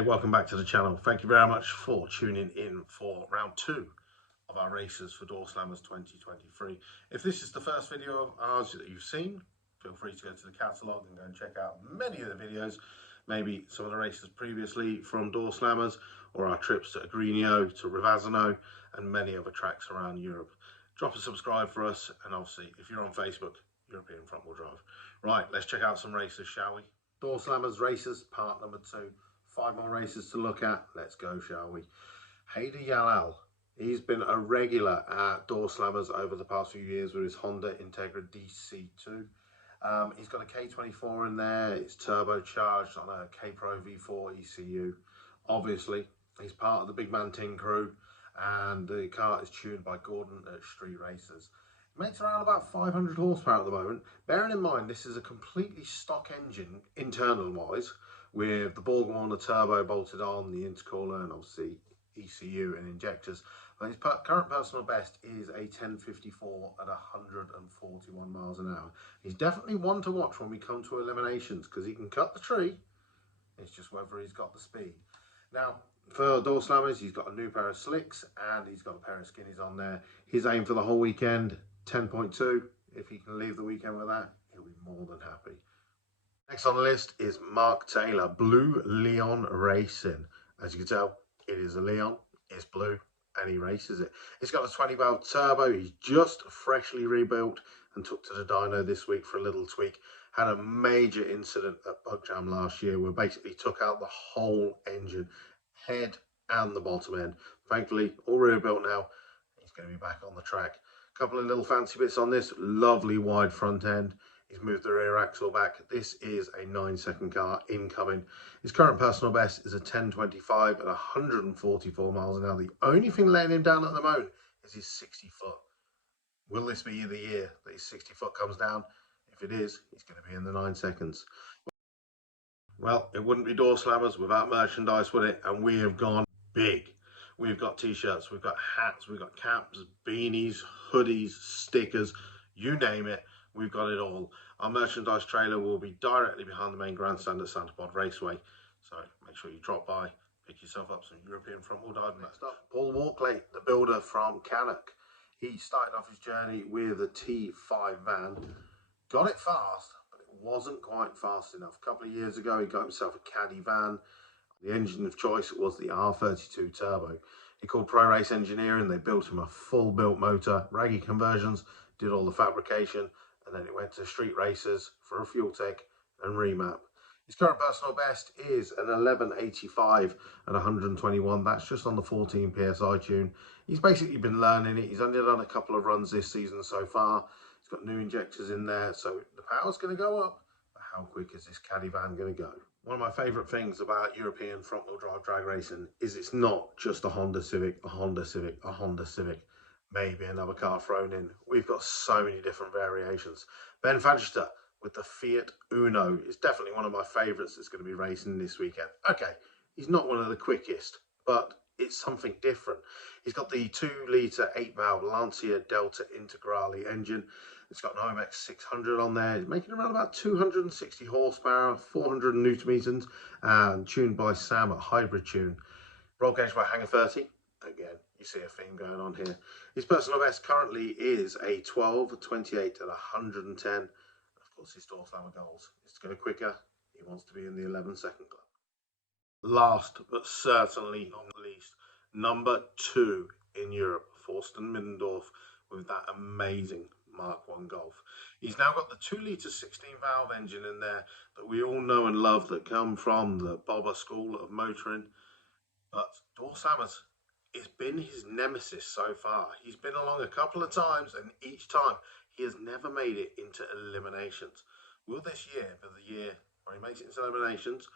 Hey, welcome back to the channel. Thank you very much for tuning in for round 2 of our races for Doorslammers 2023. If this is the first video of ours that you've seen, feel free to go to the catalogue and go and check out many of the videos, maybe some of the races previously from Doorslammers, or our trips to Agrinio, to Rivazano, and many other tracks around Europe. Drop a subscribe for us, and obviously, if you're on Facebook, European Front Wheel Drive. Right, let's check out some races, shall we? Doorslammers races, part number 2. 5 more races to look at. Let's go, shall we? Theyalel. He's been a regular at Doorslammers over the past few years with his Honda Integra DC2. He's got a K24 in there. It's turbocharged on a K Pro V4 ECU. Obviously, he's part of the Big Man Ting crew, and the car is tuned by Gordon at Street Racers. It makes around about 500 horsepower at the moment. Bearing in mind, this is a completely stock engine, internal-wise, with the Borg Warner turbo bolted on, the intercooler, and obviously ECU and injectors. But his current personal best is a 1054 at 141 miles an hour. He's definitely one to watch when we come to eliminations, because he can cut the tree. It's just whether he's got the speed. Now, for Doorslammers, he's got a new pair of slicks and he's got a pair of skinnies on there. His aim for the whole weekend, 10.2. If he can leave the weekend with that, he'll be more than happy. Next on the list is Mark Taylor, Blue Leon Racing. As you can tell, it is a Leon, it's blue, and he races it. It's got a 20-valve turbo. He's just freshly rebuilt and took to the dyno this week for a little tweak. Had a major incident at Bug Jam last year where basically took out the whole engine, head and the bottom end. Thankfully, all rebuilt now. He's going to be back on the track. A couple of little fancy bits on this. Lovely wide front end. He's moved the rear axle back. This is a 9-second car incoming. His current personal best is a 1025 at 144 miles an hour. The only thing letting him down at the moment is his 60 foot. Will this be the year that his 60 foot comes down? If it is, he's going to be in the 9 seconds. Well, it wouldn't be Doorslammers without merchandise, would it? And we have gone big. We've got t-shirts, we've got hats, we've got caps, beanies, hoodies, stickers, you name it. We've got it all. Our merchandise trailer will be directly behind the main grandstand at Santa Pod Raceway. So make sure you drop by, pick yourself up some European front wheel drive. Next up, Paul Walkley, the builder from Cannock. He started off his journey with a T5 van. Got it fast, but it wasn't quite fast enough. A couple of years ago, he got himself a Caddy van. The engine of choice was the R32 Turbo. He called Pro Race Engineering. They built him a full built motor, raggy conversions, did all the fabrication, and then it went to Street Racers for a fuel tech and remap. His current personal best is an 1185 at 121. That's just on the 14 PSI tune. He's basically been learning it. He's only done a couple of runs this season so far. He's got new injectors in there, so the power's going to go up. But how quick is this Caddy van going to go? One of my favourite things about European front-wheel drive drag racing is it's not just a Honda Civic, a Honda Civic, a Honda Civic. Maybe another car thrown in. We've got so many different variations. Ben Fagister with the Fiat Uno is definitely one of my favourites that's going to be racing this weekend. Okay, he's not one of the quickest, but it's something different. He's got the 2-litre 8-valve Lancia Delta Integrale engine. It's got an OMX 600 on there. It's making around about 260 horsepower, 400 newton meters, and tuned by Sam at Hybrid Tune. Roll gauge by Hangar 30. Again, you see a theme going on here. His personal best currently is a 12.28 at 110. Of course, his Doorslammer goals is to go quicker. He wants to be in the 11-second club. Last but certainly not least, number 2 in Europe, Preston Middendorf, with that amazing Mark 1 Golf. He's now got the 2-litre 16-valve engine in there that we all know and love, that come from the Bobber School of Motoring. But Doorslammers, it's been his nemesis so far. He's been along a couple of times, and each time he has never made it into eliminations. Will this year be the year where he makes it into eliminations?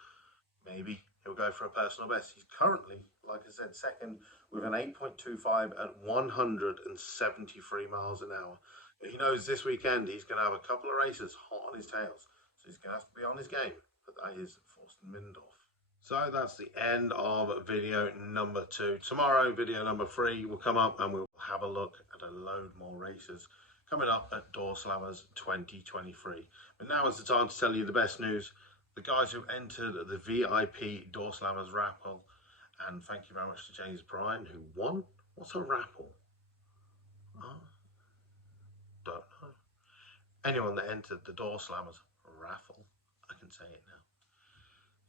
Maybe he'll go for a personal best. He's currently, like I said, second with an 8.25 at 173 miles an hour. But he knows this weekend he's going to have a couple of races hot on his tails. So he's going to have to be on his game. But that is Preston Middendorf. So that's the end of video number 2. Tomorrow, video number 3 will come up and we'll have a look at a load more races coming up at Doorslammers 2023. But now is the time to tell you the best news. the guys who entered the VIP Doorslammers raffle, and thank you very much to James Bryan who won. What's a raffle? Oh, don't know. Anyone that entered the Doorslammers raffle, I can say it now.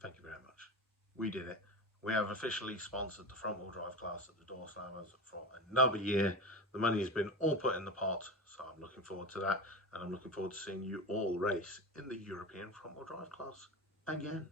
Thank you very much. We did it. We have officially sponsored the front wheel drive class at the Doorslammers for another year. The money has been all put in the pot, so I'm looking forward to that, and I'm looking forward to seeing you all race in the European front wheel drive class again.